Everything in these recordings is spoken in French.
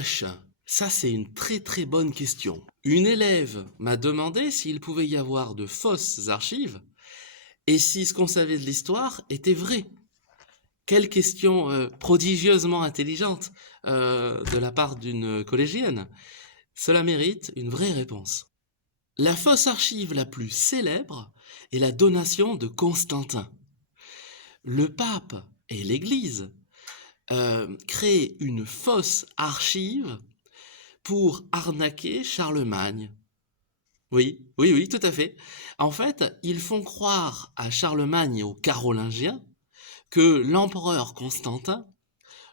vache, ça c'est une très très bonne question. Une élève m'a demandé s'il pouvait y avoir de fausses archives et si ce qu'on savait de l'histoire était vrai. Quelle question prodigieusement intelligente de la part d'une collégienne. Cela mérite une vraie réponse. La fausse archive la plus célèbre est la donation de Constantin. Le pape et l'Église créent une fausse archive pour arnaquer Charlemagne. Oui, oui, oui, tout à fait. En fait, ils font croire à Charlemagne et aux Carolingiens que l'empereur Constantin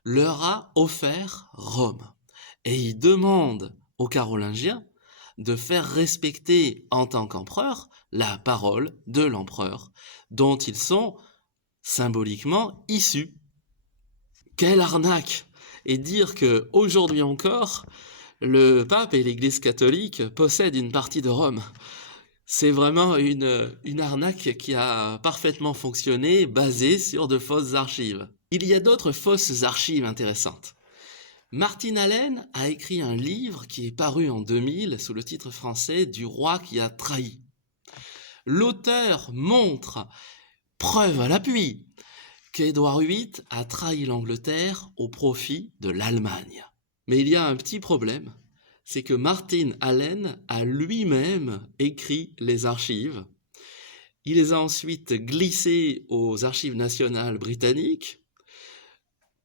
leur a offert Rome. Et ils demandent aux Carolingiens de faire respecter en tant qu'empereur la parole de l'empereur, dont ils sont symboliquement issus. Quelle arnaque! Et dire que aujourd'hui encore, le pape et l'Église catholique possèdent une partie de Rome. C'est vraiment une arnaque qui a parfaitement fonctionné, basée sur de fausses archives. Il y a d'autres fausses archives intéressantes. Martin Allen a écrit un livre qui est paru en 2000 sous le titre français Du roi qui a trahi. L'auteur montre, preuve à l'appui, qu'Édouard VIII a trahi l'Angleterre au profit de l'Allemagne. Mais il y a un petit problème, c'est que Martin Allen a lui-même écrit les archives. Il les a ensuite glissées aux archives nationales britanniques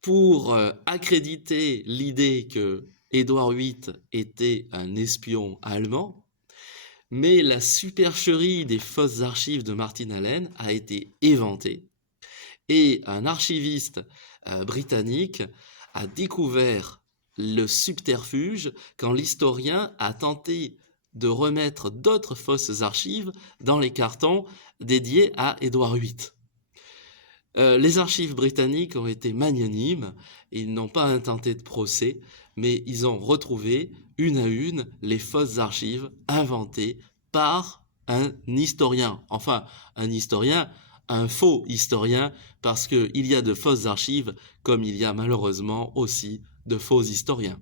pour accréditer l'idée que Édouard VIII était un espion allemand. Mais la supercherie des fausses archives de Martin Allen a été éventée. Et un archiviste britannique a découvert le subterfuge quand l'historien a tenté de remettre d'autres fausses archives dans les cartons dédiés à Édouard VIII. Les archives britanniques ont été magnanimes, ils n'ont pas intenté de procès, mais ils ont retrouvé une à une les fausses archives inventées par un historien. Enfin, un historien, un faux historien, parce qu'il y a de fausses archives comme il y a malheureusement aussi de faux historiens.